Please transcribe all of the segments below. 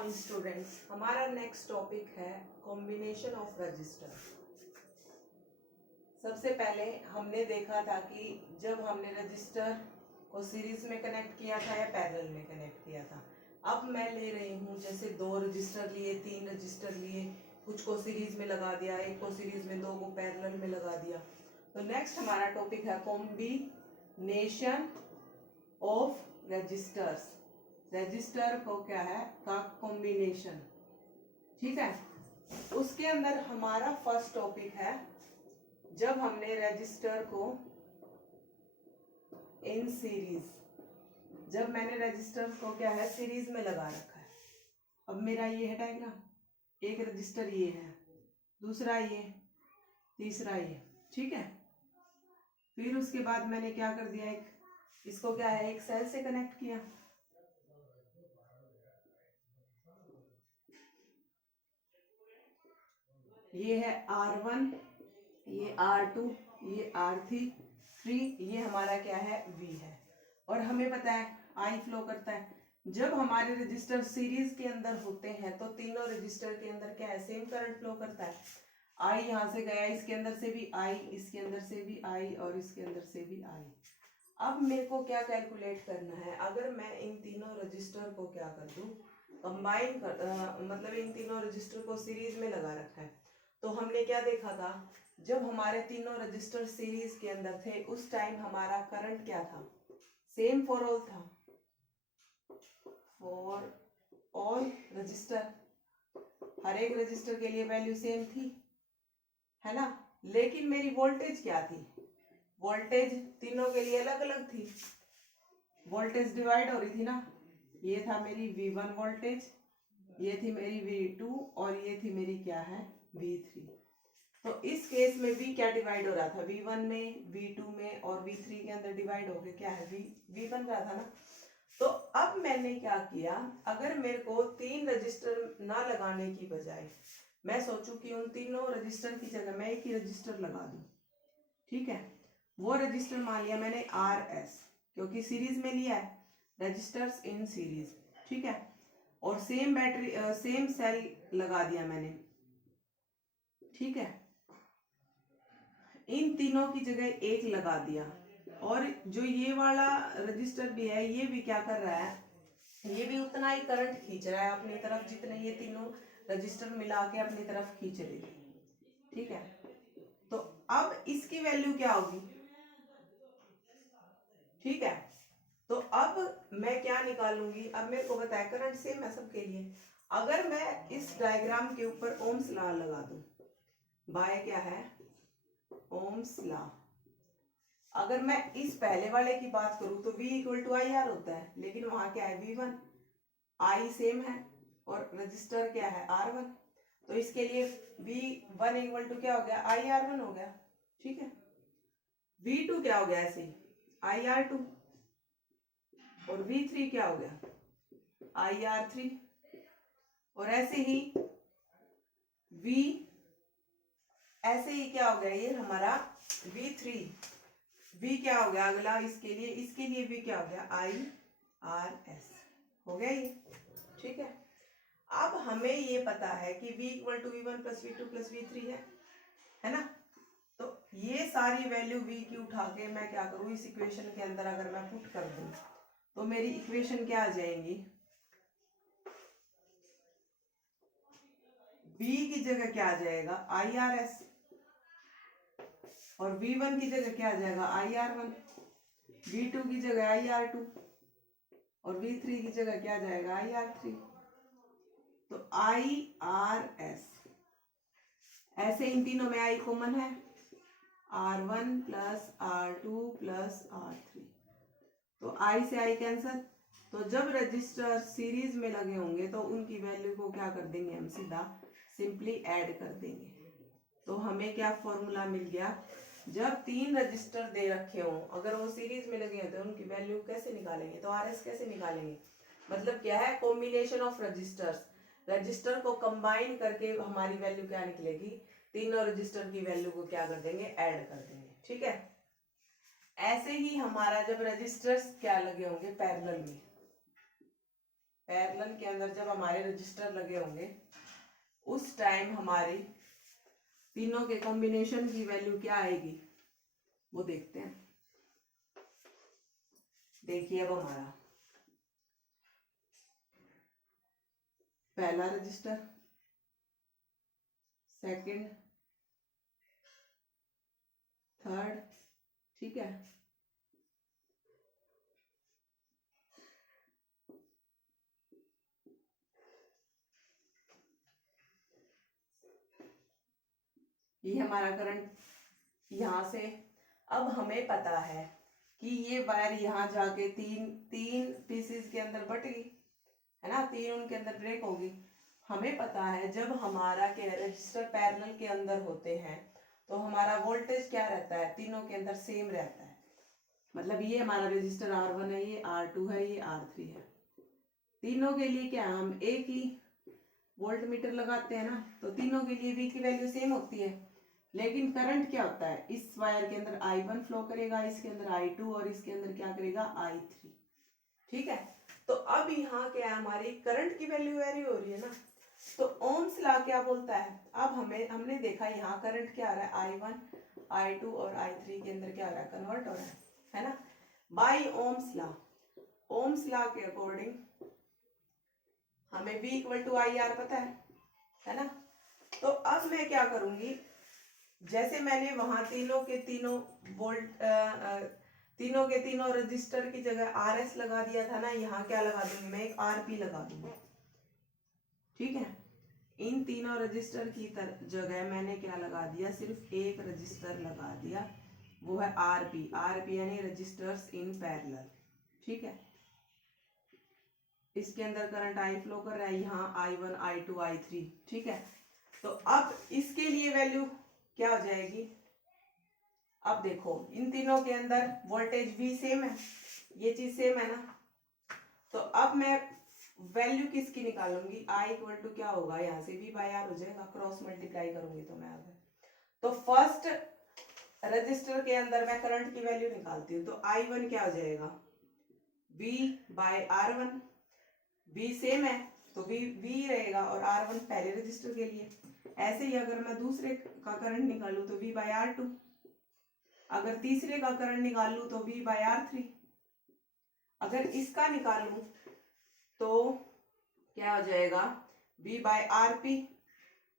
Morning students. हमारा next topic है combination of register. सबसे पहले हमने देखा था कि जब हमने रजिस्टर को सीरीज में कनेक्ट किया था या पैरेलल में कनेक्ट किया था। अब मैं ले रही हूँ जैसे 2 रजिस्टर लिए, 3 रजिस्टर लिए, कुछ को सीरीज में लगा दिया, एक को सीरीज में, 2 को पैरेलल में लगा दिया। तो नेक्स्ट हमारा टॉपिक है कॉम्बिनेशन ऑफ रजिस्टर्स। रजिस्टर को क्या है का कॉम्बिनेशन, ठीक है। उसके अंदर हमारा फर्स्ट टॉपिक है जब हमने रजिस्टर को इन सीरीज, जब मैंने रजिस्टर को क्या है सीरीज में लगा रखा है। अब मेरा ये है डायग्राम, एक रजिस्टर ये है, दूसरा ये, तीसरा ये, ठीक है। फिर उसके बाद मैंने क्या कर दिया, एक इसको क्या है एक सेल से कनेक्ट किया। ये है R1, ये R2, ये R3, ये हमारा क्या है V है। और हमें पता है I फ्लो करता है। जब हमारे रजिस्टर सीरीज के अंदर होते हैं तो तीनों रजिस्टर के अंदर क्या है सेम करंट फ्लो करता है। I यहाँ से गया, इसके अंदर से भी I, इसके अंदर से भी I और इसके अंदर से भी I। अब मेरे को क्या कैलकुलेट करना है, अगर मैं इन तीनों रजिस्टर को क्या कर दूं कंबाइन कर, मतलब इन तीनों रजिस्टर को सीरीज में लगा रखा है। तो हमने क्या देखा था, जब हमारे तीनों रजिस्टर सीरीज के अंदर थे उस टाइम हमारा करंट क्या था, सेम फॉर ऑल था, फॉर ऑल रजिस्टर। हर एक रजिस्टर के लिए वैल्यू सेम थी, है ना। लेकिन मेरी वोल्टेज क्या थी, वोल्टेज तीनों के लिए अलग अलग थी। वोल्टेज डिवाइड हो रही थी ना, ये था मेरी V1 वोल्टेज, ये थी मेरी V2 और ये थी मेरी क्या है V3। तो इस केस में भी क्या डिवाइड हो रहा था, V1 में, V2 में और V3 के अंदर डिवाइड होके क्या है V बन रहा था ना। तो अब मैंने क्या किया, अगर मेरे को 3 रजिस्टर ना लगाने की बजाय मैं सोचूं कि उन तीनों रजिस्टर की जगह मैं एक ही रजिस्टर लगा दूं, ठीक है। वो रजिस्टर मान लिया मैंने RS, क्योंकि सीरीज में लिया है, रजिस्टर्स इन सीरीज, ठीक है। और सेम बैटरी सेम सेल लगा दिया मैंने, ठीक है। इन तीनों की जगह एक लगा दिया। और जो ये वाला रजिस्टर भी है ये भी क्या कर रहा है, ये भी उतना ही करंट खींच रहा है अपनी तरफ जितने ये तीनों रजिस्टर मिला के अपनी तरफ खींच रही है, ठीक है। तो अब इसकी वैल्यू क्या होगी, ठीक है। तो अब मैं क्या निकालूंगी, अब मेरे को बताया करंट सेम है सबके लिए। अगर मैं इस डायग्राम के ऊपर ओम्स लॉ लगा दूं, बाय क्या है ओम्स लॉ। अगर मैं इस पहले वाले की बात करूं तो V equal to I R होता है, लेकिन वहां क्या है V1, I सेम है और रजिस्टर क्या है R1। तो इसके लिए V1 इक्वल टू क्या हो गया IR1 हो गया, ठीक है। V2 क्या हो गया ऐसे IR2 और V3 क्या हो गया IR3। और ऐसे ही ऐसे ही क्या हो गया ये हमारा V3, V क्या हो गया अगला इसके लिए V क्या हो गया IRS हो गया ये, ठीक है। अब हमें ये पता है कि V equal to V1 plus V2 plus V3 है ना। तो ये सारी वैल्यू V की उठा के मैं क्या करूँ इस इक्वेशन के अंदर अगर मैं पुट कर दूं तो मेरी इक्वेशन क्या आ जाएंगी, V की जगह क्या आ जाएगा IRS और V1 की जगह क्या आ जाएगा IR1, V2 की जगह IR2 और V3 की जगह क्या आ जाएगा IR3। तो IRS, ऐसे इन तीनों में I कॉमन है, R1 plus R2 plus R3, तो I से I कैंसल। तो जब रजिस्टर सीरीज में लगे होंगे तो उनकी वैल्यू को क्या कर देंगे हम सीधा सिंपली ऐड कर देंगे। तो हमें क्या फॉर्मूला मिल गया, जब 3 रजिस्टर दे रखे हों अगर वो सीरीज में लगे हैं तो उनकी वैल्यू कैसे निकालेंगे, तो RS कैसे निकालेंगे, मतलब क्या है कॉम्बिनेशन ऑफ रजिस्टर्स। रजिस्टर को कंबाइन करके हमारी वैल्यू क्या निकलेगी, तीनों रजिस्टर की वैल्यू को क्या कर देंगे ऐड कर देंगे, ठीक है। ऐसे ही हमारा जब रजिस्टर्स क्या लगे होंगे पैरेलल में, पैरेलल के अंदर जब हमारे रजिस्टर लगे होंगे उस टाइम हमारी तीनों के कॉम्बिनेशन की वैल्यू क्या आएगी वो देखते हैं। देखिए अब हमारा पहला रजिस्टर, सेकंड, थर्ड, ठीक है, ये हमारा करंट यहां से। अब हमें पता है कि ये वायर यहाँ जाके तीन पीसेस के अंदर बट गई है ना, तीन उनके अंदर ब्रेक होगी। हमें पता है जब हमारा के रजिस्टर पैरेलल के अंदर होते हैं तो हमारा वोल्टेज क्या रहता है, तीनों के अंदर सेम रहता है। मतलब ये हमारा रजिस्टर R1 है, ये R2 है, ये R3 है। तीनों के लिए क्या हम एक ही वोल्ट मीटर लगाते हैं ना, तो तीनों के लिए V की वैल्यू सेम होती है। लेकिन करंट क्या होता है, इस वायर के अंदर I1 फ्लो करेगा, इसके अंदर I2 और इसके अंदर क्या करेगा I3, ठीक है। तो अब यहाँ क्या है, हमारी करंट की वैल्यू वेरी हो रही है ना, तो ओम्स लॉ क्या बोलता है। अब हमने देखा यहाँ करंट क्या आ रहा है, I1, I2 और I3 के अंदर क्या हो रहा है, कन्वर्ट हो रहा है ना, by Ohm's law. Ohm's law के अकॉर्डिंग हमें V इक्वल टू IR पता है ना। तो अब मैं क्या करूंगी, जैसे मैंने वहां तीनों के तीनों वोल्ट तीनों के तीनों रजिस्टर की जगह RS लगा दिया था ना, यहाँ क्या लगा दूंगी मैं, एक RP लगा दूंगी, ठीक है। इन तीनों रजिस्टर की जगह मैंने क्या लगा दिया, सिर्फ एक रजिस्टर लगा दिया, वो है RP। RP यानी रजिस्टर्स इन पैरेलल, ठीक है। इसके अंदर करंट I फ्लो कर रहा है, यहाँ I1, I2, I3, ठीक है। तो अब इसके लिए वैल्यू क्या हो जाएगी, अब देखो इन तीनों के अंदर वोल्टेज V सेम है, ये चीज सेम है ना। तो अब मैं वैल्यू किसकी निकालूंगी, I इक्वल टू क्या होगा, यहाँ से V बाय R हो जाएगा, क्रॉस मल्टीप्लाई करूंगी तो मैं आगे। तो फर्स्ट रजिस्टर के अंदर मैं करंट की वैल्यू निकालती हूँ, तो I1 क्या हो जाएगा, V by R1। V same है तो V रहेगा और R1 पहले रजिस्टर के लिए। ऐसे ही अगर मैं दूसरे का करंट निकालूं तो V बाय R2, अगर तीसरे का करंट निकालूं तो V बाय R3, अगर इसका निकालूं तो क्या हो जाएगा, V बाय RP,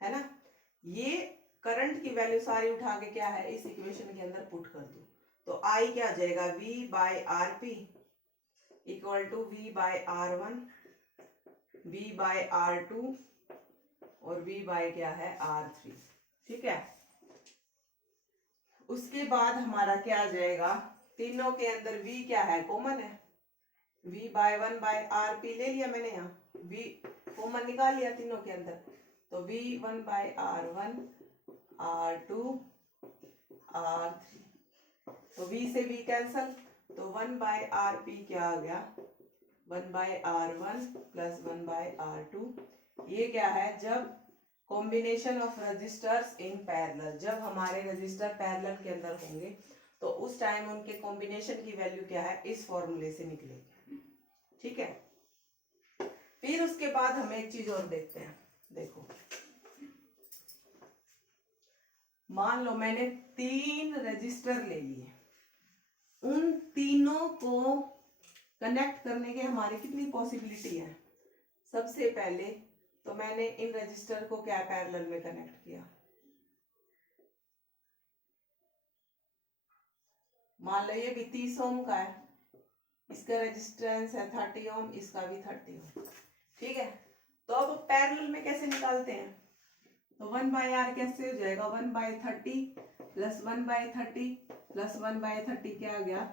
है ना। ये करंट की वैल्यू सारी उठा के क्या है, इस इक्वेशन के अंदर पुट कर दूं तो I क्या हो जाएगा, V by RP equal to V by R1, V by R2 और V बाय क्या है R3, ठीक है। उसके बाद हमारा क्या आ जाएगा, तीनों के अंदर V क्या है, कॉमन है, V बाय 1 बाय RP ले लिया मैंने, यहाँ V कॉमन निकाल लिया तीनों के अंदर, तो V1 bye R1, R2, R3, तो V से V कैंसल, तो 1 बाय RP क्या आ गया, 1 bye R1 plus 1 bye R2। ये क्या है, जब combination of resistors in parallel, जब हमारे रजिस्टर पैरेलल के अंदर होंगे तो उस टाइम उनके कॉम्बिनेशन की वैल्यू क्या है, इस फॉर्मूले से निकलेगी, ठीक है। फिर उसके बाद हमें एक चीज और देखते हैं। देखो मान लो मैंने 3 रजिस्टर ले लिए, उन तीनों को कनेक्ट करने के हमारी कितनी पॉसिबिलिटी है। सबसे पहले तो मैंने इन रजिस्टर को क्या पैरेलल में कनेक्ट किया, मान लो ये भी 30 ओम का है, इसका रेजिस्टेंस है 30 ओम, इसका भी 30 ओम, ठीक है। तो अब पैरेलल में कैसे निकालते हैं, तो 1 बाय R कैसे हो जाएगा, 1 by 30 plus 1 by 30 plus 1 by 30 क्या आ गया,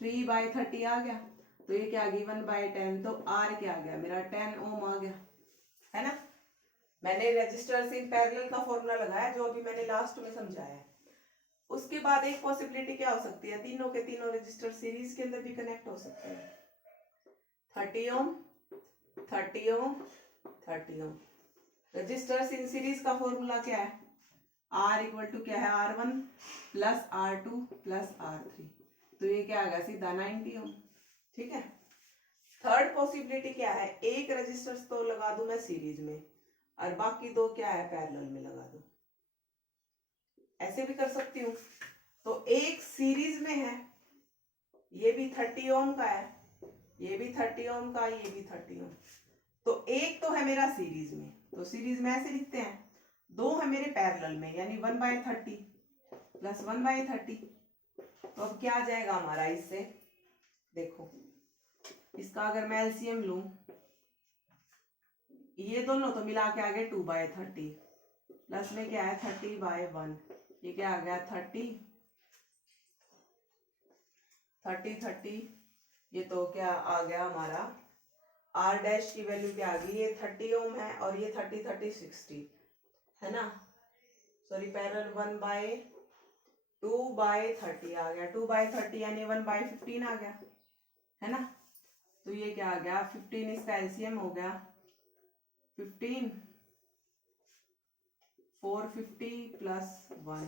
3 बाय 30 आ गया, तो ये क्या आ गई 1 बाय 10, तो R क्या आ गया मेरा 10 ओम आ गया, है ना। मैंने रजिस्टर्स इन पैरेलल का फॉर्मूला लगाया जो अभी मैंने लास्ट में समझाया है। उसके बाद एक पॉसिबिलिटी क्या हो सकती है, तीनों के तीनों रजिस्टर सीरीज के अंदर भी कनेक्ट हो सकते हैं, 30 ओम 30 ओम 30 ओम। रजिस्टर्स इन सीरीज का फॉर्मूला क्या है, R इक्वल टू क्या है, R1 plus R2 plus R3, तो ये क्या आ गया सीधा 90 ओम, ठीक है। थर्ड थर्ड पॉसिबिलिटी क्या है, एक रजिस्टर तो लगा दूं मैं सीरीज में और बाकी दो क्या है पैरेलल में लगा दूं, ऐसे भी कर सकती हूँ। तो एक सीरीज में है, ये भी 30 ओम का है, ये भी 30 ओम का, ये भी 30 ओम। तो एक तो है मेरा सीरीज में, तो सीरीज में ऐसे लिखते हैं, दो है मेरे पैरेलल में, यानी 1/30 प्लस 1/30। तो अब क्या आ जाएगा हमारा इससे, देखो इसका अगर मैं एलसीएम लूं, ये दोनों तो मिला के आ गए 2/30 प्लस में क्या है 30/1, ये क्या आ गया 30 30, ये तो क्या आ गया हमारा आर डैश की वैल्यू क्या आ गई, ये 30 ओम है और ये 30 30 60 है ना, सॉरी पैरेलल 1/2/30 आ गया, 2/30 यानी 1/15 आ गया है ना। तो ये क्या आ गया 15, इसका एलसीएम हो गया 15 450 प्लस 1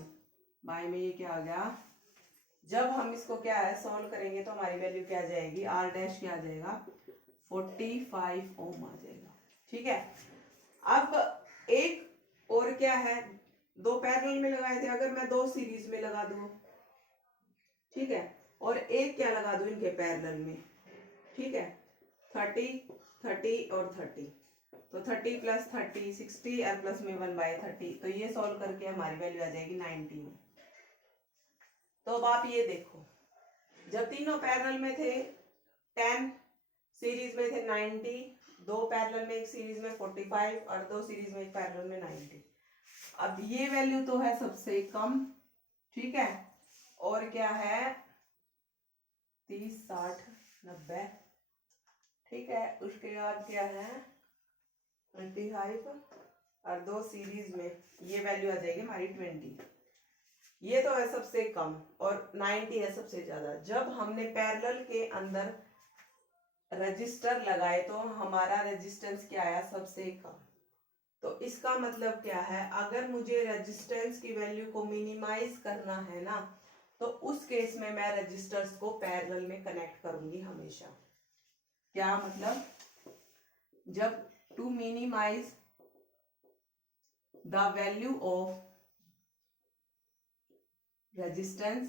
बाय में ये क्या आ गया, जब हम इसको क्या है सॉल्व करेंगे तो हमारी वैल्यू क्या आ जाएगी, आर डैश क्या आ जाएगा 45 ओम आ जाएगा। ठीक है, अब एक और क्या है, दो पैरेलल में लगाए थे, अगर मैं दो सीरीज में लगा दूं, ठीक है, और एक क्या लगा दूं इनके पैरेलल में, ठीक है 30 30 और 30, तो 30 प्लस 30 60 और प्लस में 1/30, तो ये सॉल्व करके हमारी वैल्यू आ जाएगी 90 में। तो अब आप ये देखो, जब तीनों पैरेलल में थे 10, सीरीज में थे 90, दो पैरेलल में एक सीरीज में 45 और दो सीरीज में एक पैरेलल में 90। अब ये वैल्यू तो है सबसे कम, ठीक है, और क्या है 30 60 90, ठीक है, उसके बाद क्या है 25 और दो सीरीज में ये वैल्यू आ जाएगी हमारी 20। ये तो है सबसे कम और 90 है सबसे ज्यादा। जब हमने पैरेलल के अंदर रजिस्टर लगाए तो हमारा रेजिस्टेंस क्या आया सबसे कम। तो इसका मतलब क्या है, अगर मुझे रेजिस्टेंस की वैल्यू को मिनिमाइज करना है ना, तो उस केस में मैं रजिस्टर्स को पैरेलल में कनेक्ट करूंगी हमेशा। क्या मतलब, जब to minimize the value of resistance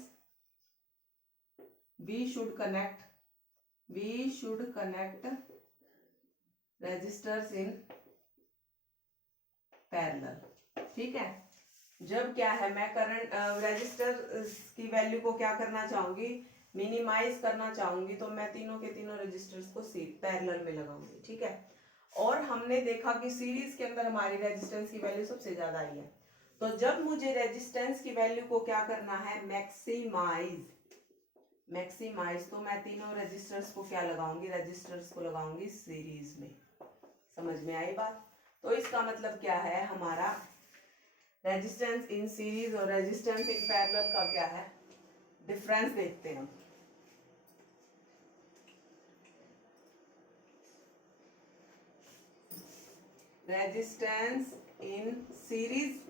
we should connect resistors in parallel। ठीक है, जब क्या है मैं करंट रेजिस्टर की वैल्यू को क्या करना चाहूंगी, मिनिमाइज करना चाहूंगी, तो मैं तीनों के तीनों रेजिस्टर्स को पैरेलल में लगाऊंगी। ठीक है, और हमने देखा कि सीरीज के अंदर हमारी रेजिस्टेंस की वैल्यू सबसे ज्यादा आई है। तो जब मुझे रेजिस्टेंस की वैल्यू को क्या करना है मैक्सिमाइज, तो मैं तीनों रेजिस्टर्स को क्या लगाऊंगी, रेजिस्टर्स को लगाऊंगी सीरीज में। समझ में आई बात। तो इसका मतलब क्या है, हमारा रेजिस्टेंस इन सीरीज और रेजिस्टेंस इन पैरेलल का क्या है डिफरेंस देखते हैं हम। रेजिस्टेंस इन सीरीज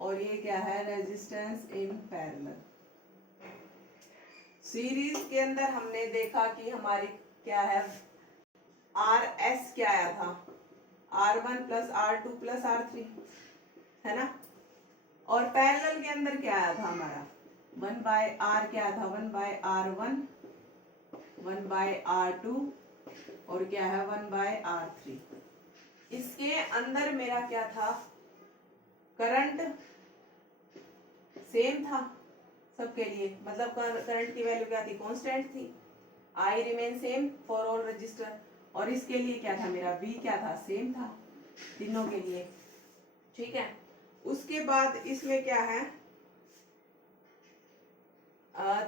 और ये क्या है रेजिस्टेंस इन पैरेलल। सीरीज के अंदर हमने देखा कि हमारी क्या है आर एस क्या आया था, R1 plus R2 plus R3 है ना, और पैरेलल के अंदर क्या आया था हमारा 1/R क्या था 1/R1 1/R2 और क्या है 1/R3। इसके अंदर मेरा क्या था, करंट सेम था सबके लिए, मतलब करंट की वैल्यू क्या थी कांस्टेंट थी, I remain same for all register. और इसके लिए क्या था मेरा V क्या था सेम था तीनों के लिए। ठीक है, उसके बाद इसमें क्या है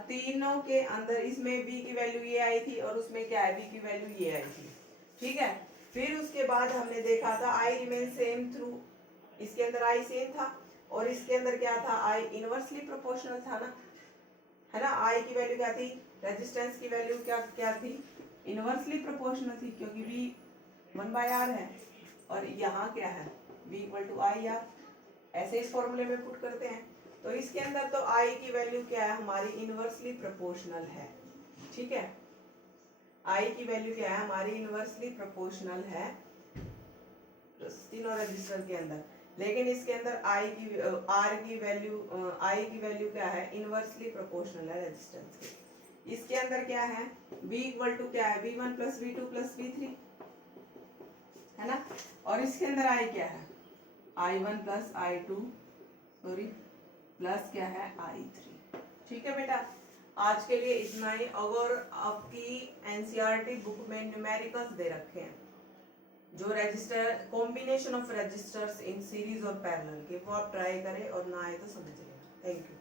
तीनों के अंदर इसमें V की वैल्यू ये आई थी और उसमें क्या है V की वैल्यू ये आई थी। ठीक है, फिर उसके बाद हमने देखा था आई रिमेन सेम थ्रू, इसके अंदर आई सेम था और इसके अंदर क्या था आई इनवर्सली प्रोपोर्शनल था ना, है ना। आई की वैल्यू क्या थी, रेजिस्टेंस की वैल्यू क्या क्या थी इनवर्सली प्रोपोर्शनल थी, क्योंकि V 1/R है और यहाँ क्या है V = IR, ऐसे इस फॉर्मूले में पुट करते हैं। तो इसके अंदर तो I की वैल्यू क्या है हमारी इनवर्सली प्रोपोर्शनल है। ठीक है, आई की वैल्यू क्या है हमारी, इनवर्सली प्रोपोर्शनल है तीनों रजिस्टर के अंदर, लेकिन इसके अंदर आई की आर की वैल्यू आई की वैल्यू क्या है, इनवर्सली प्रोपोर्शनल है रेजिस्टेंस के। इसके अंदर क्या है, V इक्वल टू क्या है, V1 plus V2 plus V3 है ना, और इसके अंदर आई क्या है, I1 plus I2 sorry plus क्या है I3। ठीक है बेटा, आज के लिए इतना ही। अगर आपकी एनसीईआरटी बुक में न्यूमेरिकल्स दे रखे हैं जो resistor combination of resistors in series और पैरेलल के, वो आप ट्राई करें और ना आए तो समझ लेना। Thank you.